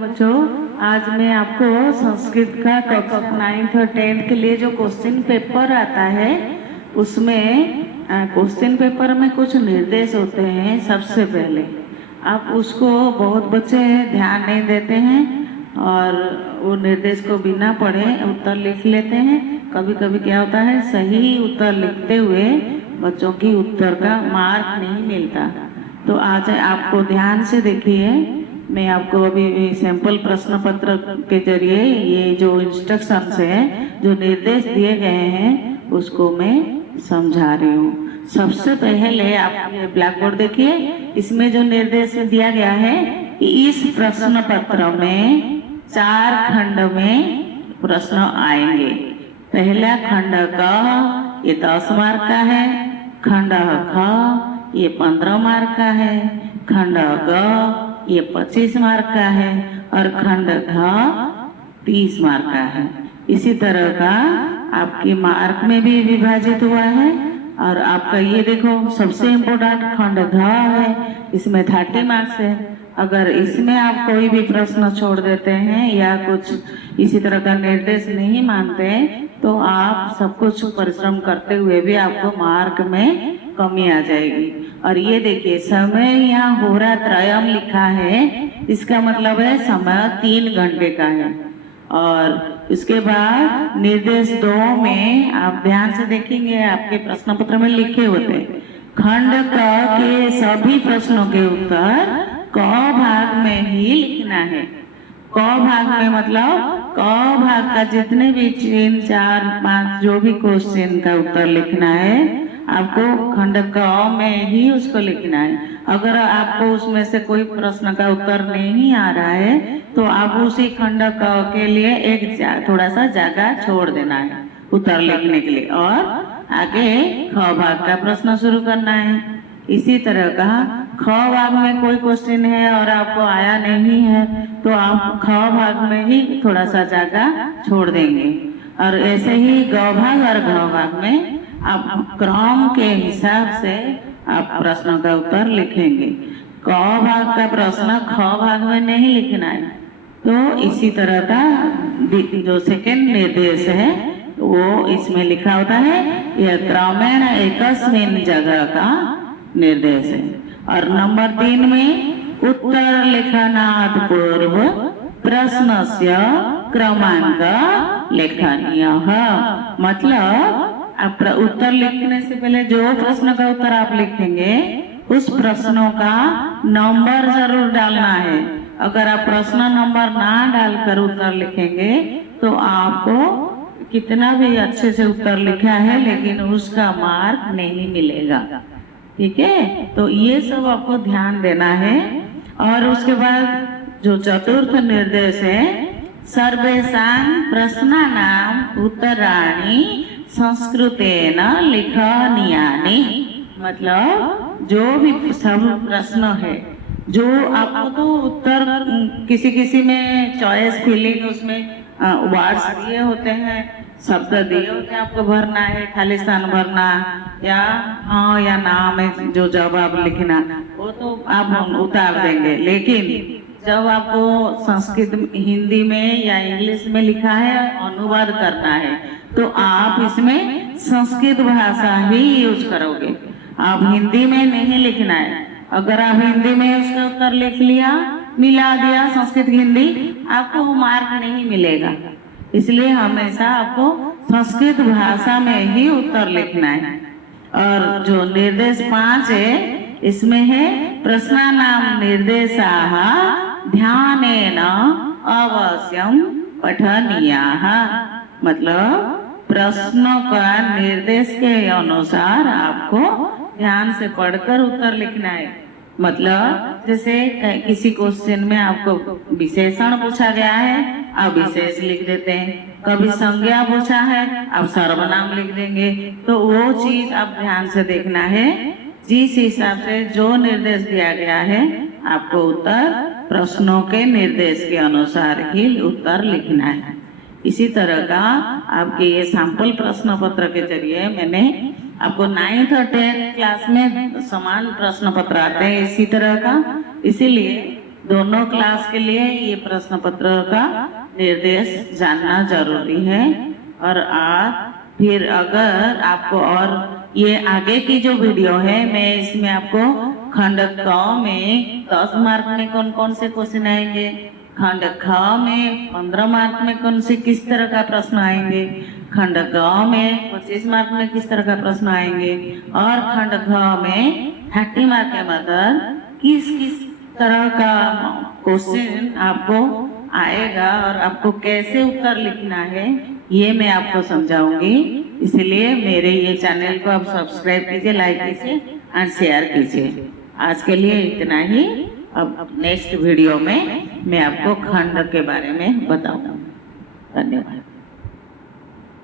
बच्चों, आज मैं आपको संस्कृत का कक्षा 9th और 10th के लिए जो क्वेश्चन पेपर आता है उसमें क्वेश्चन पेपर में कुछ निर्देश होते हैं। सबसे पहले आप उसको बहुत बच्चे ध्यान नहीं देते हैं और वो निर्देश को बिना पढ़े उत्तर लिख लेते हैं। कभी कभी क्या होता है, सही उत्तर लिखते हुए बच्चों की उत्तर का मार्क नहीं मिलता। तो आज आपको ध्यान से देखिए, मैं आपको अभी सैंपल प्रश्न पत्र के जरिए ये जो इंस्ट्रक्शंस है, जो निर्देश दिए गए हैं, उसको मैं समझा रही हूँ। सबसे पहले आप ये ब्लैक बोर्ड देखिए, इसमें जो निर्देश दिया गया है, इस प्रश्न पत्र में 4 खंड में प्रश्न आएंगे। पहला खंड क ये 10 मार्क का है, खंड ख ये 15 मार्क का है, खंड ग ये 25 मार्क का है और खंड घ 30 मार्क का है। इसी तरह का आपकी मार्क में भी विभाजित हुआ है। और आपका ये देखो, सबसे इम्पोर्टेंट खंड घ है, इसमें 30 मार्क्स है। अगर इसमें आप कोई भी प्रश्न छोड़ देते हैं या कुछ इसी तरह का निर्देश नहीं मानते तो आप सब कुछ परिश्रम करते हुए भी आपको मार्क में कमी आ जाएगी। और ये देखिए, समय यहाँ होरा त्रयम लिखा है, इसका मतलब है समय 3 घंटे का है। और इसके बाद निर्देश 2 में आप ध्यान से देखेंगे, आपके प्रश्न पत्र में लिखे होते हैं खंड क के सभी प्रश्नों के उत्तर क भाग में ही लिखना है। क भाग में मतलब क भाग का जितने भी 3, 4, 5 जो भी क्वेश्चन का उत्तर लिखना है, आपको खंड क में ही उसको लिखना है। अगर आपको उसमें से कोई प्रश्न का उत्तर नहीं आ रहा है तो आप उसी खंड क के लिए एक थोड़ा सा जगह छोड़ देना है उत्तर लिखने के लिए और आगे ख भाग का प्रश्न शुरू करना है। इसी तरह का ख भाग में कोई क्वेश्चन है और आपको आया नहीं है तो आप ख भाग में ही थोड़ा सा जगह छोड़ देंगे। और ऐसे ही ग भाग और घ भाग में आप क्रम के हिसाब से आप प्रश्नों का उत्तर लिखेंगे। क भाग का प्रश्न ख भाग में नहीं लिखना है। तो इसी तरह का जो सेकंड निर्देश है वो इसमें लिखा होता है, यह क्रमेण एकस्मिन् जगह का निर्देश है। और नंबर 3 में उत्तर लेखनात् पूर्व प्रश्नस्य क्रमांक लेखनीयः। मतलब आप उत्तर लिखने से पहले जो प्रश्न का उत्तर आप लिखेंगे उस प्रश्नों का नंबर जरूर डालना है। अगर आप प्रश्न नंबर ना डालकर उत्तर लिखेंगे तो आपको कितना भी अच्छे से उत्तर लिखा है लेकिन उसका मार्क नहीं मिलेगा। ठीक है, तो ये सब आपको ध्यान देना है। और उसके बाद जो चतुर्थ निर्देश है, सर्वेषां प्रश्नानां उत्तराणि संस्कृतेन लिखनीयानि। मतलब जो भी सब प्रश्न है, जो आपको तो उत्तर किसी में चॉइस फिलिंग उसमें वर्ड्स दिए होते हैं, शब्द दिए होते हैं, आपको भरना है, खाली स्थान भरना या हाँ या ना में जो जवाब लिखना, वो तो आप उतार देंगे। लेकिन जब आपको संस्कृत हिंदी में या इंग्लिश में लिखा है, अनुवाद करना है, तो आप इसमें संस्कृत भाषा ही यूज करोगे। आप हिंदी में नहीं लिखना है। अगर आप हिंदी में उसका उत्तर लिख लिया, मिला दिया संस्कृत हिंदी, आपको वो मार्क नहीं मिलेगा। इसलिए हमेशा आपको संस्कृत भाषा में ही उत्तर लिखना है। और जो निर्देश 5 है, इसमें है प्रश्नानां निर्देशाः ध्यानेन अवश्यं पठनीयाः। मतलब प्रश्नों का निर्देश के अनुसार आपको ध्यान से पढ़कर उत्तर लिखना है। मतलब जैसे किसी क्वेश्चन में आपको विशेषण पूछा गया है, आप विशेष लिख देते हैं। कभी संज्ञा पूछा है, आप सर्वनाम लिख देंगे। तो वो चीज आप ध्यान से देखना है। जिस हिसाब से जो निर्देश दिया गया है, आपको उत्तर प्रश्नों के निर्देश के अनुसार ही उत्तर लिखना है। इसी तरह का आपके ये सैंपल प्रश्न पत्र के जरिए मैंने आपको 9th और 10th क्लास में समान प्रश्न पत्र आते हैं इसी तरह का। इसीलिए दोनों क्लास के लिए ये प्रश्न पत्र का निर्देश जानना जरूरी है। और आप फिर अगर आपको और ये आगे की जो वीडियो है, मैं इसमें आपको खंड क में 10 मार्क में कौन कौन से क्वेश्चन आएंगे, खंड ख में 15 मार्क में कौन से किस तरह का प्रश्न आएंगे, खंड ग में 25 मार्क में किस तरह का प्रश्न आएंगे, और खंड घ में 30 मार्क के मतलब किस किस तरह का क्वेश्चन आपको आएगा और आपको कैसे उत्तर लिखना है, ये मैं आपको समझाऊंगी। इसलिए मेरे ये चैनल को आप सब्सक्राइब कीजिए, लाइक कीजिए और शेयर कीजिए। आज के लिए इतना ही। अब नेक्स्ट वीडियो में मैं आपको खंड के बारे में बताऊंगा। धन्यवाद।